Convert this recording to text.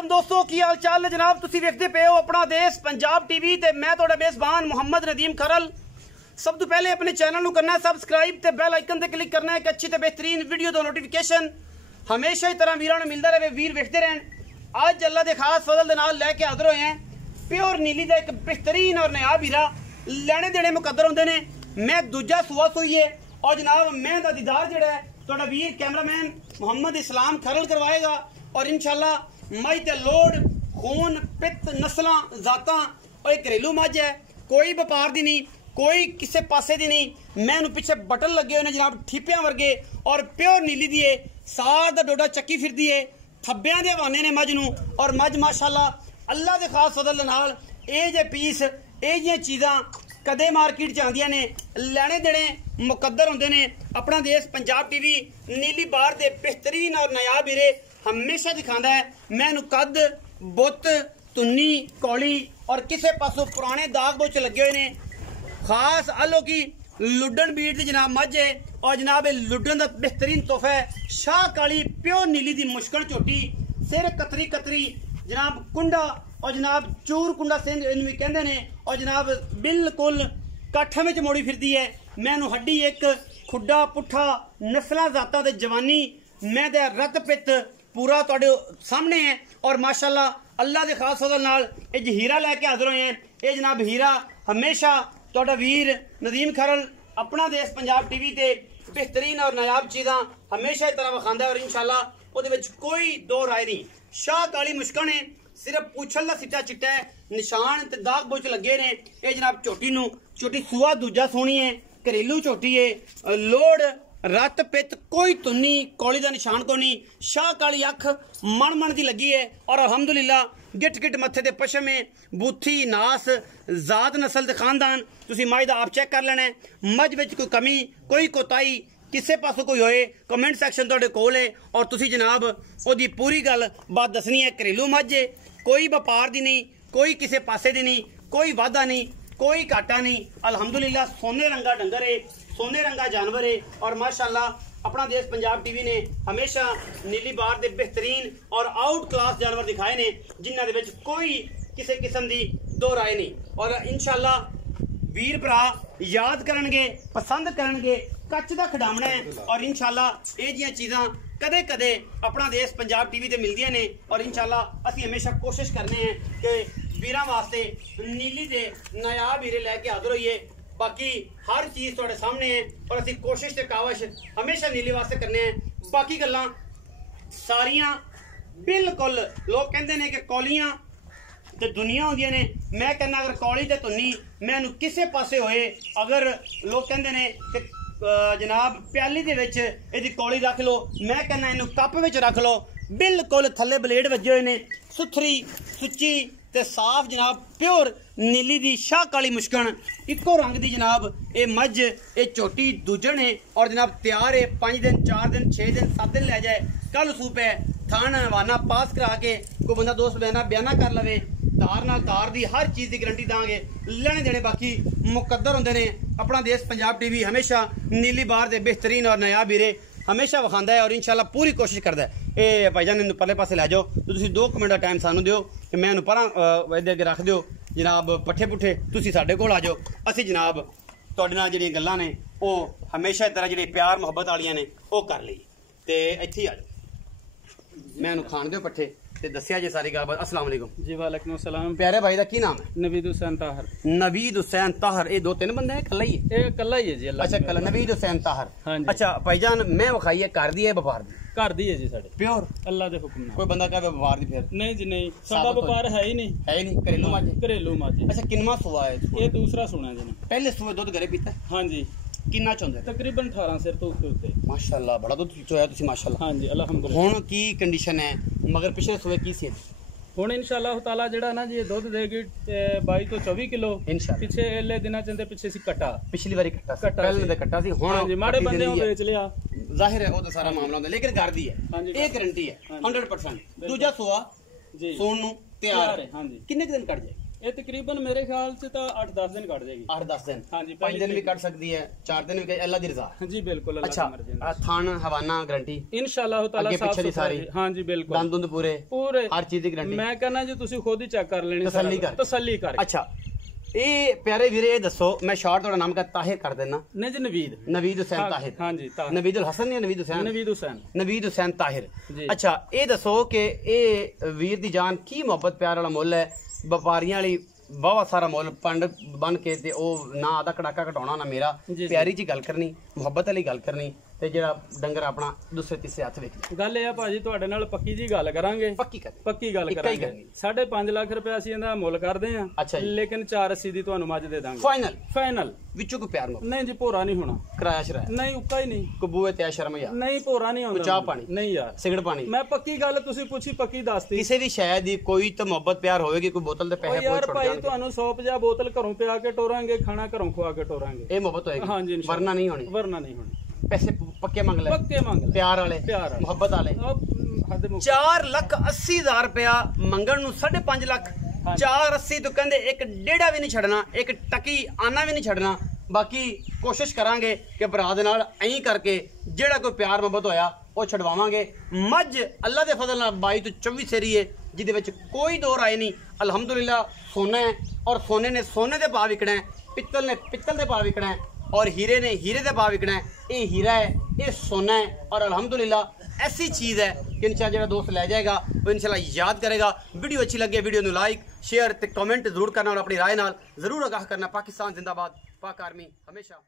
वालेकुम दोस्तों की हाल चाल है जनाब। तुसी वेखदे पे हो अपना देश पंजाब टीवी ते मैं तुहाडा मेज़बान मोहम्मद नदीम खरल। सब तो पहले अपने चैनल नू करना है सबसक्राइब ते बेल आइकन ते क्लिक करना है कि अच्छी ते बेहतरीन वीडियो दा नोटिफिकेशन हमेशा ही तरह वीरां नू मिलदा रहे, वीर वेखदे रहन। अज अल्लाह दे खास फजल दे नाल लैके हाज़र होए हैं प्योर नीली दा एक बेहतरीन और नायाब हीरा। लैने देने मुकद्दर होंदे ने। मैं दूजा सुआ सोईए और जनाब मैं दा दीदार जिहड़ा है तुहाडा वीर कैमरामैन मोहम्मद इस्लाम खरल करवाएगा और इंशाल्लाह मई ते लोड खून पित्त नस्लां जातां और एक घरेलू मझ है, कोई व्यापार दी नहीं, कोई किसी पासे दी नहीं। मैं पिछे बटन लगे हुए ने जनाब ठीपियां वर्गे और प्योर नीली दी है, सार दा डोडा चक्की फिरदी है, थब्बियां दे हवाने ने मझ नू और मझ माशाअल्लाह अल्लाह दे खास फजल दे नाल ए जे पीस ए जियां चीज़ां कदे मार्केट च आंदियां ने, लैने देने मुकद्दर होंदे ने। अपना देश पंजाब टीवी नीली बार दे बेहतरीन और नायाब हीरे हमेशा दिखाता है। मैनू कद बुत तुन्नी कौली और किसी पासों पुराने दाग बोच लगे हुए ने। खास आलो की लुडन बीट की जनाब मझ है और जनाब लुडन का बेहतरीन तोहफा है। शाह काली प्योर नीली की मुश्किल झोटी, सिर कतरी कतरी जनाब कुंडा और जनाब चूर कुंडा सिंह भी कहते हैं और जनाब बिल्कुल कट्ठ में मोड़ी फिरती है। मैनू हड्डी एक खुड्डा पुट्ठा नस्ल जाता ते जवानी मैं दे रत पित पूरा तुहाडे सामने है और माशाअल्लाह अल्लाह के खास फजल नाल ये हीरा लैके हाजिर होए हैं। ये जनाब हीरा हमेशा तुहाडा वीर नदीम खरल अपना देश पंजाब टीवी ते बेहतरीन और नायाब चीज़ां हमेशा इस तरह विखांदा है और इंशाअल्लाह उहदे विच कोई दो राय नहीं। शाह काली मुश्कन है, सिर्फ पूछल दा सिट्टा चिट्टा है, निशान ते दाग बोच लगे ने। ये जनाब झोटी सुआ दूजा सोहनी है, घरेलू झोटी है, लोड रत पित कोई तुन्नी कौली का निशान को नहीं। शाह काली अख मन मन की लगी है और अलहमदुलिल्लाह गिट गिट मत्थे दे पशम है, बूथी नास जात नस्ल ते खानदान तुसी मझ दा आप चेक कर लेना है। मझ विच कोई कमी कोई कोताही किसे पासों कोई होए कमेंट सैक्शन तुहाडे कोल है और तुसी जनाब ओदी पूरी गल बात दसनी है। घरेलू मझ है, कोई व्यापार दी नहीं, कोई किसी पासे दी नहीं, कोई वाधा नहीं, कोई घाटा नहीं। अल्हम्दुलिल्लाह सोने रंगा डंगर है, सोने रंगा जानवर है और माशाअल्लाह अपना देश पंजाब टीवी ने हमेशा नीली बार दे बेहतरीन और आउट क्लास जानवर दिखाए ने जिन्हां दे विच कोई किसी किस्म दी दो राय नहीं। और इंशाअल्लाह वीर भरा याद करनगे पसंद करनगे। कच्च दा खडावना है और इंशाअल्लाह ये जियां चीज़ां कदे कदे अपना देश पंजाब टीवी ते मिलदियां ने और इंशाअल्लाह असीं हमेशा कोशिश करने हैं कि वीरां वास्ते नीली दे नायाब हीरे लैके हाज़र होइए। बाकी हर चीज़ तुहाडे सामने है और असीं कोशिश ते कावश हमेशा नीली वास्ते करने हैं। बाकी गल्लां सारियां बिल्कुल लोग कहंदे ने कि कौलियां ते दुनिया होंदियां ने। मैं कहना अगर कौली ते तुन्नी मैनू किसे पासे होए, अगर लोग कहंदे ने कि जनाब प्याली दे विच इहदी कौली रख लो, मैं कहना इनू कप विच रख लो, बिल्कुल थल्ले ब्लेड वजे हुए ने, सुथरी सुच्ची ते साफ जनाब प्योर नीली दी शाह काली मुश्कन इको रंग दी जनाब ये मझ ये झोटी दूजन है और जनाब तैयार है। 5 दिन 4 दिन 6 दिन 7 दिन लै जाए, कल सूप है थान हवाना पास करा के कोई बंदा दोस्त बयाना कर लवे, तार नाल तार दी हर चीज़ की गारंटी दांगे, लेने देने बाकी मुकद्दर होंदे ने। अपना देश पंजाब टीवी हमेशा नीली बार दे बेहतरीन और नायाब हीरे हमेशा विखांदा है और इंशाअल्लाह पूरी कोशिश करता है। ये भाईजान इन्हू परले पासे लै जाओ तो तुसीं 2 मिनट का टाइम सानू दिओ कि मैं इन्हू परां इहदे अगे रख दिओ जनाब पट्ठे पुट्ठे तुसीं साडे कोल आ जाओ। असीं जनाब तुहाडे नाल जिहड़ियां गल्लां ने ओह हमेशा इस तरह जिहड़े प्यार मुहब्बत वालियां ने ओह कर लई ते इत्थे आ जाओ। मैं इन्हू खाण दिओ पट्ठे ते दस्सिया जे सारी गलबात। अस्सलाम वालेकुम जी। वालेकुम अस्सलाम। प्यारे भाई दा की नाम है? नवीद हुसैन ताहर। नवीद हुसैन ताहर ये 2-3 बंदे हैं कल्ला ही है? ये कल्ला ही है जी। अच्छा कल्ला नवीद हुसैन ताहर। हाँ जी। अच्छा भाईजान मैं विखाई है घर दी है व्यापार दी? घर दी है जी साडे प्योर अल्लाह दे हुक्म नाल। कोई बंदा कहे व्यापार दी फिर नहीं जी नहीं, साडा व्यापार है ही नहीं। है ही नहीं, घरेलू मझ? घरेलू मझ। अच्छा किन्नवा सुआ है? ये दूसरा सुना जी। पहले सुए दुध घरे पीता? हाँ जी। किन्ना चोंदे? तकरीबन 18 सिर तो उत्ते। माशाअल्लाह बड़ा दुध चोया तुसी माशाअल्लाह। हाँ जी अल्हम्दुलिल्लाह। हुण की कंडीशन है मगर पिछले सुए की सी? हुण इंशाअल्लाह ताला जेड़ा ना जी दुध देगी 22 तो 24 किलो इंशाअल्लाह। पिछे एले दिनां चंदे पिछे सी कट्टा, पिछली बारी कट्टा पहले दे कट्टा सी। हुण जी माड़े बंदे हो बेच लिया, जाहिर है वो तो सारा मामला होंदा लेकिन घर दी है, एक गारंटी है 100%। दूजा सुआ जी सोन नु तैयार है। हां जी। कितने दिन कट जाए? ਇਹ ਤਕਰੀਬਨ ਮੇਰੇ ਖਿਆਲ ਚ ਤਾਂ 8-10 ਦਿਨ ਕੱਢ ਜਾਏਗੀ। 8-10 दिन। हाँ जी, 5 दिन भी कट सकती है, 4 दिन भी, अल्लाह दी रजा। जी बिल्कुल। अच्छा, थान हवाना गारंटी इंशाअल्लाह ताला अगे पिछे दी सारी। हाँ जी बिल्कुल। दंद दुंद पूरे पूरे हर चीज दी गारंटी। मैं कहना जी तुसी खुद ही चेक कर लेनी, तसल्ली कर। अच्छा ਇਹ ਪਿਆਰੇ ਵੀਰੇ ਇਹ ਦੱਸੋ, ਮੈਂ ਸ਼ਾਰਟ ਤੁਹਾਡਾ ਨਾਮ ਤਾਹਿਰ ਕਰ ਦੇਣਾ। ਨਹੀਂ ਜੀ ਨਵੀਦ ਹੁਸੈਨ ਤਾਹਿਰ। ਹਾਂ ਜੀ ਨਵੀਦ ਉਲ ਹਸਨ ਜਾਂ ਨਵੀਦ ਹੁਸੈਨ? ਨਵੀਦ ਹੁਸੈਨ ਤਾਹਿਰ। ਅੱਛਾ ਇਹ ਦੱਸੋ ਕਿ ਇਹ ਵੀਰ ਦੀ ਜਾਨ ਕੀ ਮੁਹੱਬਤ ਪਿਆਰ ਵਾਲਾ ਮੁੱਲ ਹੈ? ਵਪਾਰੀਆਂ ਵਾਲੀ ਬਹੁਤ ਸਾਰਾ ਮੁੱਲ ਪੰਡ ਬਣ ਕੇ ਤੇ ਉਹ ਨਾ ਆਦਾ ਕੜਾਕਾ ਘਟਾਉਣਾ ਨਾ ਮੇਰਾ, ਪਿਆਰੀ ਜੀ ਗੱਲ ਕਰਨੀ, ਮੁਹੱਬਤ ਵਾਲੀ ਗੱਲ ਕਰਨੀ ਤੇ ਜਿਹੜਾ ਡੰਗਰ ਆਪਣਾ ਦੂਸਰੇ ਤੀਸਰੇ ਹੱਥ ਵੇਖਣਾ। ਗੱਲ ਇਹ ਆ ਭਾਜੀ ਤੁਹਾਡੇ ਨਾਲ ਪੱਕੀ ਜੀ ਗੱਲ ਕਰਾਂਗੇ, ਪੱਕੀ ਗੱਲ ਕਰਾਂਗੇ। 5.5 ਲੱਖ ਰੁਪਏ ਅਸੀਂ ਇਹਦਾ ਮੁੱਲ ਕਰਦੇ ਆ, ਲੇਕਿਨ 480 ਦੀ ਤੁਹਾਨੂੰ ਮੱਝ ਦੇ ਦਾਂਗੇ ਫਾਈਨਲ। ਵਿੱਚੋਂ ਕੋਈ ਪਿਆਰ ਨਹੀਂ ਜੀ, ਭੋਰਾ ਨਹੀਂ ਹੋਣਾ, ਕਿਰਾਇਆ ਸ਼ਰਾਇਆ ਨਹੀਂ, ਉੱਕਾ ਹੀ ਨਹੀਂ, ਕਬੂਏ ਤੇ ਸ਼ਰਮ ਯਾਰ ਨਹੀਂ, ਭੋਰਾ ਨਹੀਂ ਆਉਂਦਾ, ਚਾਹ ਪਾਣੀ ਨਹੀਂ ਯਾਰ, ਸਿਗਰਟ ਪਾਣੀ। ਮੈਂ ਪੱਕੀ ਗੱਲ ਤੁਸੀਂ ਪੁੱਛੀ, ਪੱਕੀ ਦੱਸਤੀ। ਕਿਸੇ ਵੀ ਸ਼ਾਇਦ ਦੀ ਕੋਈ ਤਾਂ ਮੁਹੱਬਤ ਪਿਆਰ ਹੋਵੇਗੀ, ਕੋਈ ਬੋਤਲ ਦੇ ਪੈਸੇ ਯਾਰ ਭਾਈ ਤੁਹਾਨੂੰ 150 ਬੋਤਲ ਘਰੋਂ ਪਿਆ ਕੇ ਟੋਰਾਂਗੇ, ਖਾਣਾ ਘਰੋਂ ਖਵਾ ਕੇ ਟੋਰਾਂਗੇ, ਇਹ ਮੁਹੱਬਤ ਹੋਏਗੀ। ਹਾਂਜੀ, ਵਰਨਾ ਨਹੀਂ ਹੋਣੀ, ਵਰਨਾ ਨਹੀਂ ਹੋਣੀ। ਪੈਸੇ ਪੱਕੇ ਮੰਗ ਲੈ, ਪੱਕੇ ਮੰਗ ਲੈ, ਪਿਆਰ ਵਾਲੇ, ਮੁਹੱਬਤ ਵਾਲੇ। 4,80,000 ਰੁਪਇਆ ਮੰਗਣ ਨੂੰ 5.5 ਲੱਖ, 480 ਤੋਂ ਕਹਿੰਦੇ ਇੱਕ ਡੇਢਾ ਵੀ ਨਹੀਂ ਛੱਡਣਾ, ਇੱਕ ਟਕੀ ਆਨਾ ਵੀ ਨਹੀਂ ਛੱਡਣਾ। ਬਾਕੀ ਕੋਸ਼ਿਸ਼ ਕਰਾਂਗੇ ਕਿ ਭਰਾ ਦੇ ਨਾਲ ਐਂ ਕਰਕੇ ਜਿਹੜਾ ਕੋਈ ਪਿਆਰ ਮੁਹੱਬਤ ਹੋਇਆ ਉਹ ਛਡਵਾਵਾਂਗੇ। ਮੱਝ ਅੱਲਾ ਦੇ ਫਜ਼ਲ ਨਾਲ 22 ਤੋਂ 24 ਸੇਰੀ ਹੈ, ਜਿਹਦੇ ਵਿੱਚ ਕੋਈ ਦੋ ਰਾਏ ਨਹੀਂ। ਅਲਹਮਦੁਲਿਲਾ ਸੋਨਾ ਹੈ, ਔਰ ਸੋਨੇ ਨੇ ਸੋਨੇ ਦੇ ਭਾਅ ਵਿਕਣਾ ਹੈ, ਪਿੱਤਲ ਨੇ ਪਿੱਤਲ ਦੇ ਭਾਅ ਵਿਕਣਾ है, और हीरे ने हीरे के भाव विकना है। ये हीरा है, ये सोना है, और अल्हम्दुलिल्लाह ऐसी चीज़ है कि इंशाअल्लाह जो दोस्त ले जाएगा वो इंशाअल्लाह याद करेगा। वीडियो अच्छी लगे वीडियो को लाइक शेयर ते कमेंट जरूर करना और अपनी राय नाल जरूर आगाह करना। पाकिस्तान जिंदाबाद, पाक आर्मी हमेशा।